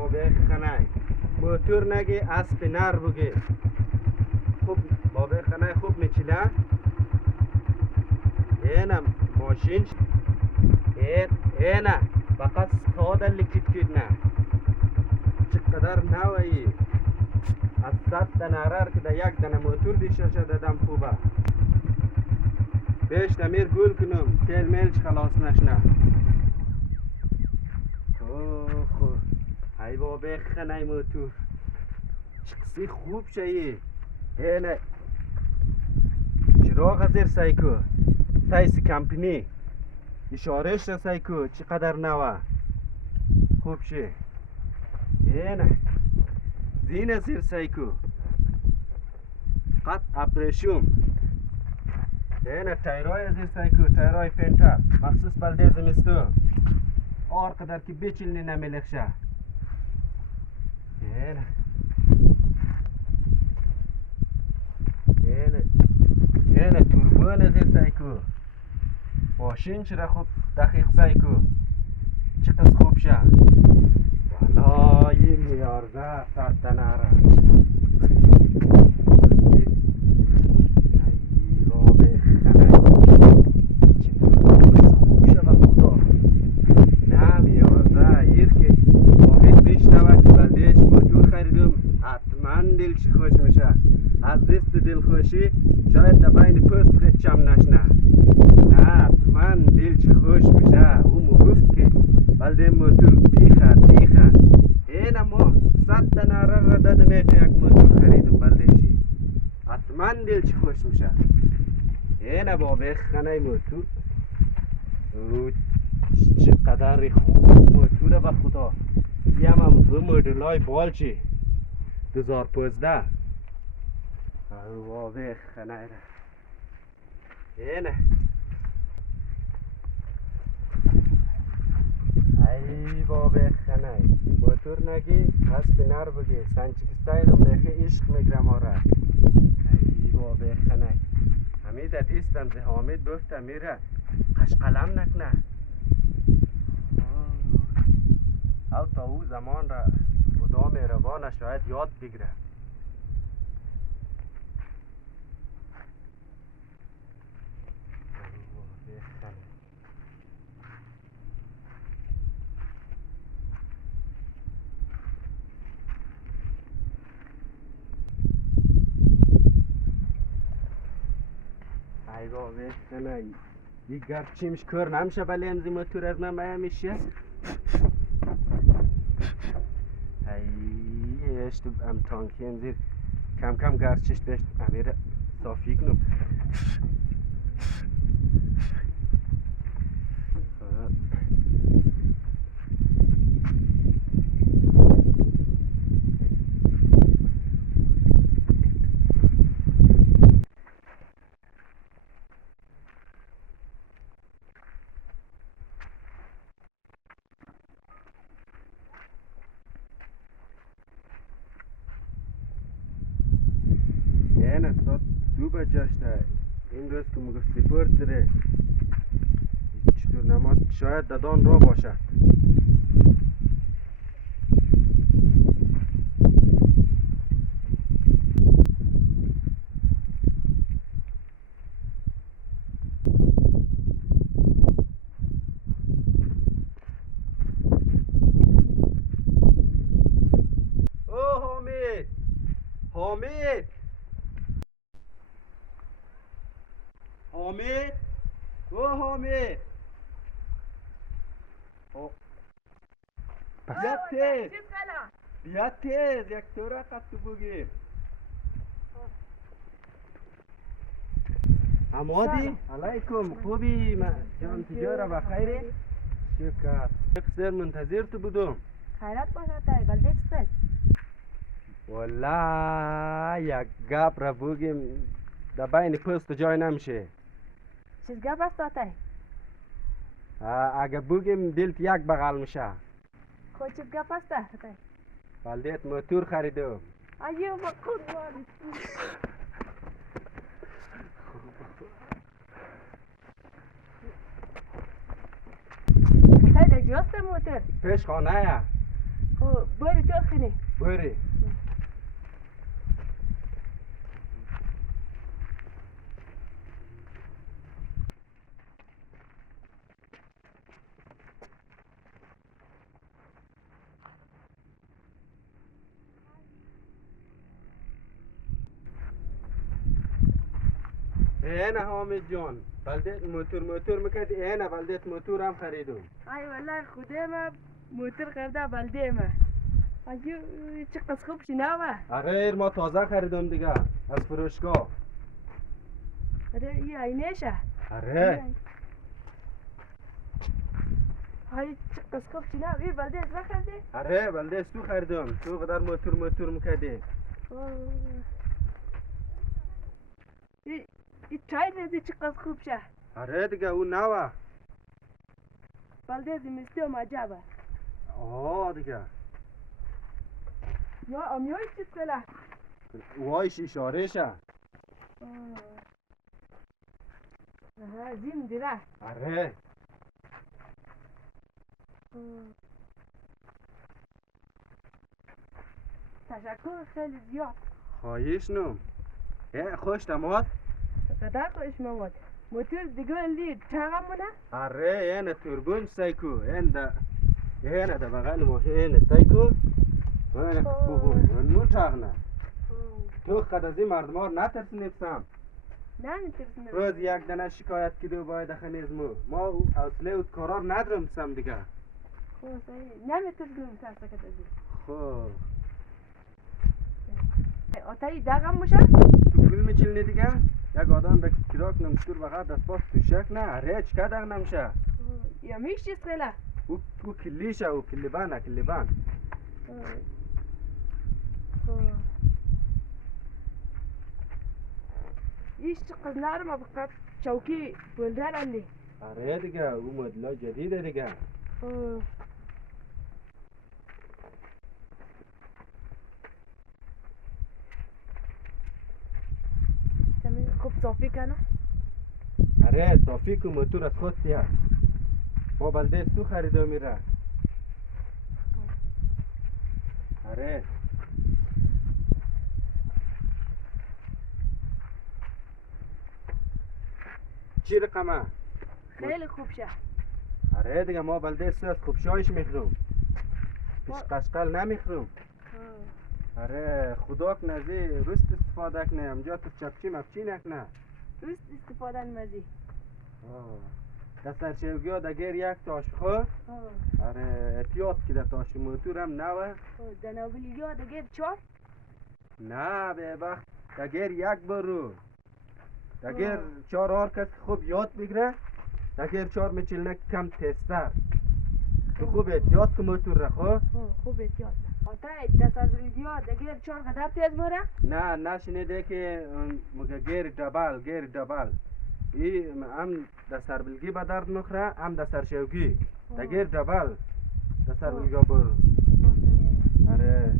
بابه خنای موتور نگی اسب نر بگی خوب بابه خنای خوب میچیله اینم ماشین اینه فقط ساده لیکت نه چقدر نوایی از 100 دانه ارر که در یک دانه موتور دیشه دادم خوبه بیش دمیر گول کنم تیل میلچ خلاص نشنه ای بابا خنای موتور چقسی خوب شایی اینه چراغ زیر سایکو سایس کمپنی اشارهش را سایکو چقدر نوه خوب شه اینه زین زیر سایکو قط اپریشوم اینه تایرای زیر سایکو تایرای پینتر مخصوص بلده زمستو آر قدر که بیچلنی نمیلخشه اینه اینه توربون زیر سایکو ماشین چرا خوب دقیق سایکو چقدر خوب شه والا یه میارزه 100 دانه را ای بابا خنه چطور خوب شه و خدا نه میارزه ایر که واحد بیش نوه که بلدیش موتور خریدم حتما دلش خوش میشه از دست دلخوشی شاید در بین پست قچم نشنه نه حتما دلش خوش میشه او گفت که بلده موتور بیخد اینه ما 100 دانه را دادم یک موتور خریدم بلدهشی حتما دلش خوش میشه اینه بابا خنه موتور او چقدر خوب موتوره به خدا یه هم دو مدل های بالچی 2015 او بابا خنه را اینه ای بابا خنه موتور نگی اسب نر بگی سنچی که ساینم بیخی عشق میگرم آره ای بابا خنه حمید دیستم زی حامد گفتم میره قشقلم نکنه او تا او زمان را خدا مهربانه شاید یاد بگیره ای بابا خنه یک گرچیمش کار نمیشه بله امزی موتور از من باید میشه ای اشتو ام تانکی امزیر کم کم گرچیش بشت امیر صافی کنم این ساعت 2 بجشته این روز که مگه سپورت داره چطور نماد شاید دادان را باشد او حامد حامد حامد او حامد بیا تیز بیا تیز یک طوره قد تو بگیر امادی علیکم خوبی جان تجاره بخیری شکر بسیار منتظر تو بودم خیرات باشد تای بلده چطور والله یک گپ را بگیم در بین پست جای نمیشه چیز گپ است تای اگه بگیم دلت یک بغل میشه خود چیز گپ است تای بلدیت موتور خریدم ایو با قربان تای در جاست موتور پیش خانه یا خب بری بری. اینه حامد جان بلدت موتور میکردی اینه بلدت موتور هم خریدم. ای والله خدا ما موتور خریده بلده ما. آجو چقدر خوب شنوه. آره ما تازه خریدم دیگه از فروشگاه. آره این عینشه. آره ای چقدر خوب شنوه. این بلده از ما خریده؟ آره بلده تو خریدم. تو قدر موتور میکردی. این تایر ندی چقدر خوب شه. آره دیگه اون نوه. بلده زمسته و عجبه. آه دیگه یا امیای چیز کلا. وایش اشاره شه. آها زیم دیره. آره تشکر خیلی زیاد. خواهیش نم. خوش تماد. صدق خوش ماماد. موتور دیگه لید چقدر مونه؟ آره اینه توربون سایکو اینه ده بغل ماشین اینه سایکو اینه بخور نو چغنه. تو خد از این مردم ها نترسی نفسم. نه میترسیم. روز یک دنه شکایت کدو باید خنیزمو ما اصله و قرار ندارم سم دیگه. خب صحیح نمیترسیم ترسه که دادی. خب آتایی دقم موشه؟ تو فیلم میچلنی دیگه یک آدم به کراک نمستور بغیر دست باز تو شک نه اره چکه دق نمشه. یا میش چیز خیلی؟ او کلیشه او کلیبانه کلیبان. ایش چقدر نرمه بقید چوکی بلدر علی. آره دیگه او مدلا جدیده دیگه. خوب صافی کنه؟ آره صافی که موتور از خود تیه. ما بلده تو خریده میره. آره چی رقمه؟ خیلی خوب شه. آره دیگه ما بلده سو از خوبشایش میخروم. پیش قشقل نمیخروم. آره خدا کنه رست استفاده کنه امجا تو چپچی مپچی نکنه. رست استفاده نمازی. دستر شوگی ها دگر یک تاش خو. آره احتیاط که در تاش موتور هم نوه. دنابلی ها دگر چار؟ نه به وقت دگر یک برو. دگر چار هر کس خوب یاد بگیره. دگر چار میچلنه کم تستر. تو خوب احتیاط که موتور را خو. خوب احتیاط نه. آتای دستربلگی ها دگر چار قدر تیز بره؟ نه نشنیده که مگه گیر دبل. ای هم دستربلگی به درد نخوره هم دسترشوگی. دگر دبل دستربلگی ها برو. آره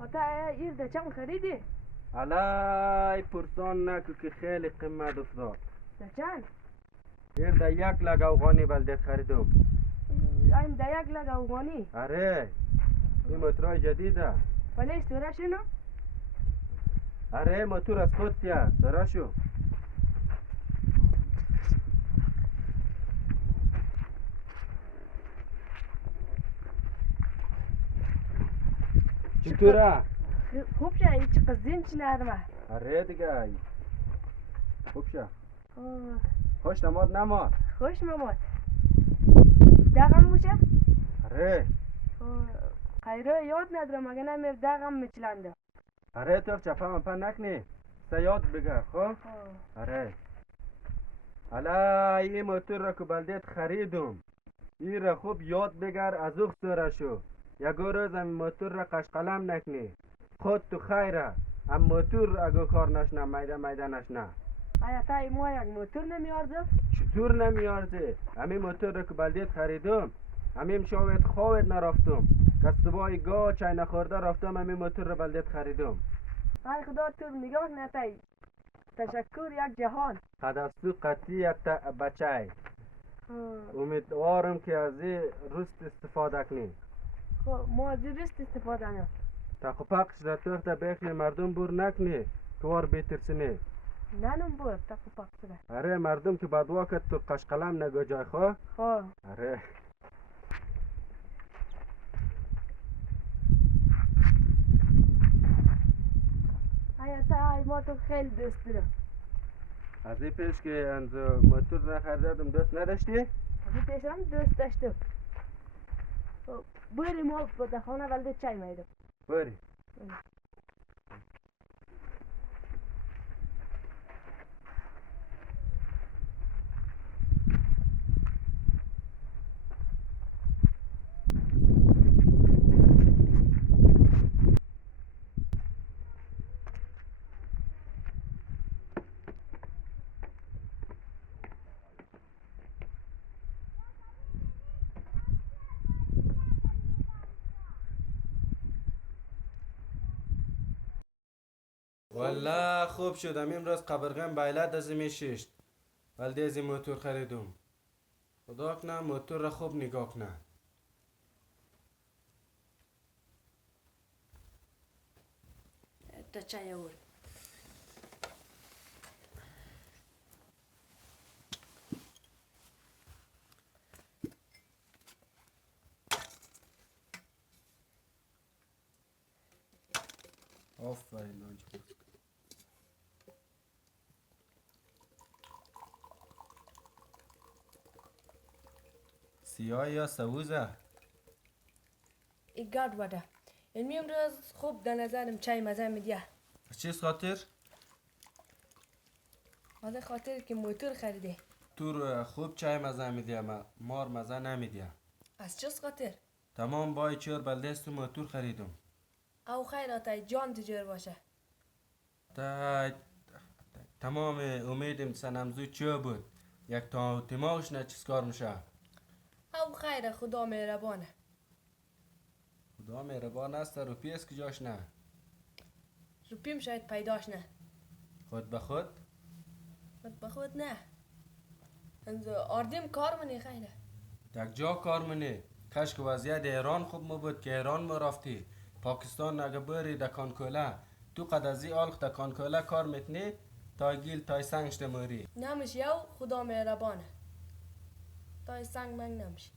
آتای ایر ده چند خریدی؟ علای پرسان نکو که خیلی قیمت افتاد. ده چند؟ ایر ده 1 لگ افغانی بلدت خریدم. این ده 1 لگ افغانی؟ آره این موتورای جدیده. ولی سوره شنو؟ آره موتور از خود تیه سرا شو. چطوره؟ خوب شه این چقدر زین چی نرمه. آره دیگه خوب شه. خوش نماد نماد. خوش ماماد. دقم موشه؟ آره خیره یاد ندارم اگه نمیر دقم میچلنده. آره تو چپه مپه نکنی سیاد بگه خب؟ آره حالا این موتور را که بلدت خریدم این را خوب یاد بگر از اوخ سوره شو. یکو روز هم موتور را قشقلم نکنی خود تو خیره. هم موتور اگه کار نشنه میده نشنه. آیا تا ایمو یک موتور نمیارده؟ چطور نمیارده؟ همین موتور را که بلدت خریدم همین شاید خواهد نرفتم که صبح گاه چای نخورده رفتم همین موتور را بلدت خریدم. ای خدا تو نگاه نتایی. تشکر یک جهان. خدستو قطعی یک بچه. امیدوارم که از این رست استفاده کنی. خب ما درست استفاده نه. تا خو پاکش را توخت بخنی مردم بور نکنی توار بیترسنی. ننم بور تا پاک شده. آره مردم که بعد وقت تو قشقلم نگو جای خو. خب آره. حیاتا ما تو خیلی دوست دارم. از این پیش که انزو موتور را خریدم دوست نداشتی؟ از این پیشم دوست داشتم. خب بریم ما به خانه ولده چای میدم. بری. والله خوب شدم امروز قبرغم بایلت از میششت ولده از موتور خریدم. خدا کنه موتور را خوب نگاه کنه. تا چای اول. آفرین آنجا. سیاه یا سبوزه؟ ای گرد بده. این امروز خوب در نظرم چای مزه میدیه. چیز خاطر؟ مزه خاطر که موتور خریده. تور خوب چای مزه میدی اما مار مزه نمیدی. از چیز خاطر؟ تمام بای چور بلدست موتور خریدم. او خیرات جان تجور باشه. تمام امیدم سنمزو چه بود یک تا تیماش نه چیز کار میشه. او خیر خدا مهربانه. خدا مهربان است روپی است که جاش نه. روپیم شاید پیداش نه. خود به خود؟ خود به خود نه. انزو آردیم کار منی خیره. یک جا کار منی. کاش که وضعیت ایران خوب مو بود که ایران ما رفتی. پاکستان اگه بری دکان کوله تو قد از این آلخ دکان کوله کار میتنی تا گیل تای سنگشت موری. نمیش یو خدا مهربانه. تای سنگ منگ نمیش.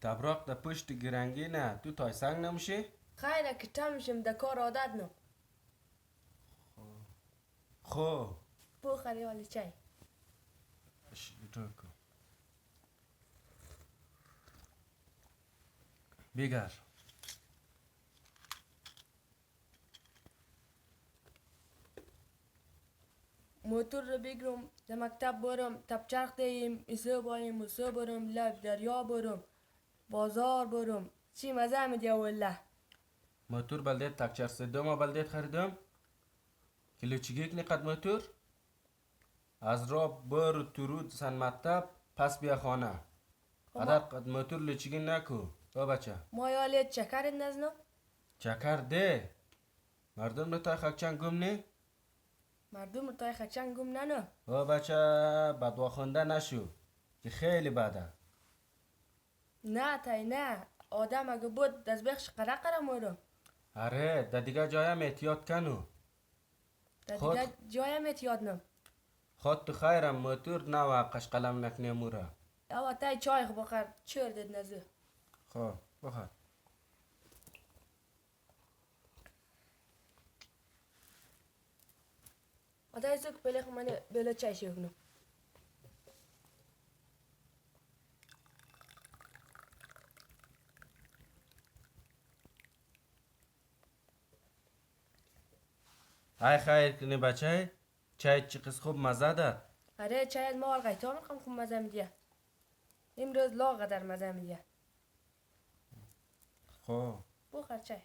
تبراق دا پشت گرنگی نه تو تای سنگ نمیشی؟ خیره که تمشم دا کار عادت نم. خو بو خریال چای. بیگر موتور رو بگیرم در مکتب برم تب چرخ دهیم ایسا بایم ایسا برم لب دریا برم بازار برم چی مزه میدی والله. موتور بلدیت تک چرسه دوما بلدیت خریدم کلو چگیک نقد موتور از را بر ترود سن مکتب پس بیا خانه قدر قد موتور لچگی نکو با بچه ما یالیت چکرت نزنم. چکر ده مردم رو تای خکچنگ گم نی مردم رو تای خچنگ گم ننو. با بچه بدواخونده نشو که خیلی بده. نه تای نه آدم اگه بود دست بخش قرق مورم. اره در دیگه جایم احتیاط کنو. در دیگه جایم احتیاط نم. خود تو خیرم موتور نوا قشقلم نکنی مورا. او تای چای خو بخور چور دید نزو. خب بخور. تای سوک پلی خو منه بلا چای شکنم. ای خیر کنی بچه چای چقدر خوب مزه داد. آره چای ما القیتا میخوام خوب مزه میدیه. امروز لا قدر مزه میدیه. خب بخور چای.